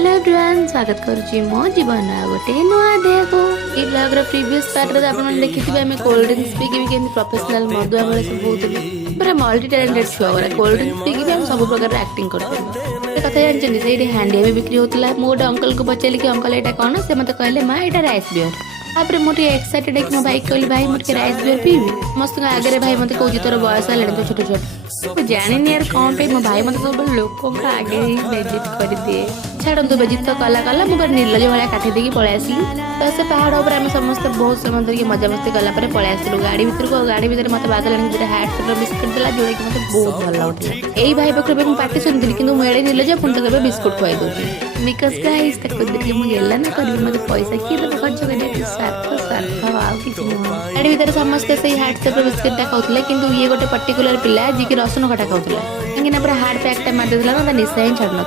Hello everyone स्वागत करुच्ची मो जीवन गोटे नुआ देह को ये ब्लॉग रो प्रीवियस पार्ट रे आपण माने देखिथिबे हमें कोल्ड ड्रिंक्स पी के केन प्रोफेशनल मधुआ वाले सब होतले पूरा मल्टी टैलेंटेड छुआ वाला कोल्ड ड्रिंक्स पी के हम सब प्रकार एक्टिंग करते ए कथा जानछन सेठी हांडी में बिक्री होतला मो गोटे अंकल को पचाली कि अंकल एटा कोन से मते कहले मां एटा राइस बियर तापर मोटे एक्साइटेड है कि मो भाई कहली भाई मोटे राइस बियर पीबी मस्त आगे भाई मते कहूजी तोर बयस हलानी तो छोट छोट जानी यार कौन पे मो भाई मते सब लोक आगे ही बेजित कर दिए छाड़ू बेजित तो कला मुझे निर्लज भाया काटी देकी पलि आसली तो से पहाड़ उपर आम समस्त बहुत समय धरिक मजामस्ती कला पलि आसलु गाड़ी भितर गाड़ी भितर मत बादल हार्ट बिस्कुट देला जोड़ा कि मतलब बहुत भल लगुला यही भाई पाखे पार्टी शुणी कि मुझे निर्लज पुणी तो बिस्कुट खुआई दूसरी बिकज गाइस देखिए मुझे गेला ना करी मत पैसा किए देव खर्च कर स्वार्थ स्वार्थ आउ कि गाड़ी भितर समस्ते से हार्ट सेप बिस्कुटा खाऊले कि ये गोटे पर्टिकुलर पिला जी कि रसुन खटा खाऊला कहीं पूरा हार्ट पैकटा मारिदेला ना निशा ही छाड़ ना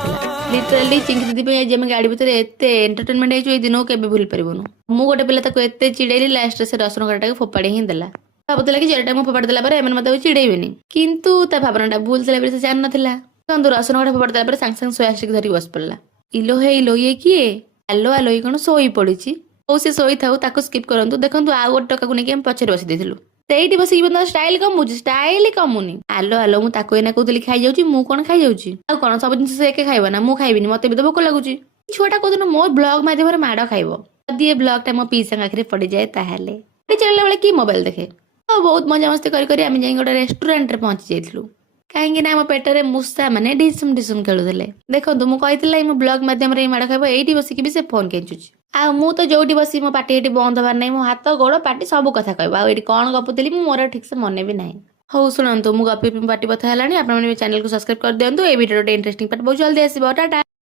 लिटराली चिंकी दीदी आम गाड़ी भितर एत एंटरटेनमेंट हो दिन को केवे भूल पारूनु मु गोटे पिला एत चिड़ेली लास्ट से रसुन कटा को फोपाड़ी ही देला भावुला कि जेटा मुझे फोपाड़ी देला मत चिड़ेबी किंतु भावनाटा भूल थे से जान ना देखो रसुन कटा फोपाड़ी देला सागे सागे सोया आसिक धरिक बस पड़ा इलो हे इलो ये किए आलो आलो ये कौन शोई पड़ी हौ सी शोई था स्किप करूँ देखो आउ गोटे टका को लेकिन पछे बसी देलु ସେଇଠି ବସିକି ବନ୍ଧା ଷ୍ଟାଇଲ କମୁଛି ଷ୍ଟାଇଲ କମୁନି ଆଲୋ ଆଲୋ ମୁଁ ତାକୁ ଏଇନା କହୁଥିଲି ଖାଇଯାଉଛି ମୁଁ କଣ ଖାଇଯାଉଛି ଆଉ କଣ ସବୁ ଜିନିଷ ସେ ଏକେ ଖାଇବ ନା ମୁଁ ଖାଇବିନି ମତେ ବି ତ ଭୋକ ଲାଗୁଛି ଛୁଆଟା କୋଉଦିନ ମୋ ବ୍ଲଗ ମାଧ୍ୟମରେ ମାଡ଼ ଖାଇବ ଯଦି ଏ ବ୍ଲଗ ଟା ମୋ ପିଇସାଙ୍କ ଆଖିରେ ପଡିଯାଏ ତାହେଲେ ଚାଲିଲା ବେଳେ କି ମୋବାଇଲ ଦେଖେ ଆଉ ବହୁତ ମଜାମସ୍ତି କରି କରି ଆମେ ଯାଇ ଗୋଟେ ରେଷ୍ଟୁରାଣ୍ଟରେ ପହଞ୍ଚି ଯାଇଥିଲୁ କାହିଁକି ନା ଆମ ପେଟରେ ମୂଷା ମାନେ ଢିସୁମ ଢିସୁମ ଖେଳୁଥିଲେ ଦେଖନ୍ତୁ ମୁଁ କହିଥିଲି ମୋ ବ୍ଲଗ ମାଧ୍ୟମରେ ଏଇ ମାଡ଼ ଖାଇବ ଏଇଠି ବସିକି ବି ସେ ଫୋନ କେଞ୍ଚୁଛି ଆଉ ମୁଁ ତ ଯୋଉଠି ବସି ମୋ ପାଟି ଏଠି ବନ୍ଦ ହବାର ନାହିଁ ମୋ ହାତ ଗୋଡ ପାଟି ସବୁ କଥା କହିବ ଆଉ ଏଠି କଣ ଗପୁଥିଲି ମୁଁ ମୋର ଠିକ ସେ ମନେ ବି ନାହିଁ ହଉ ଶୁଣନ୍ତୁ ମୁଁ ଗପି ପାଟି କଥା ହେଲାଣି ଆପଣମାନେ ଚ୍ୟାନେଲକୁ ସବସ୍କ୍ରାଇବ କରିଦିଅନ୍ତୁ ଏଇ ଭିଡିଓ ଗୋଟେ ଇଣ୍ଟରେଷ୍ଟିଂ ପାର୍ଟ ବହୁତ ଜଲ୍ଦି ଆସିବ ଟାଟା।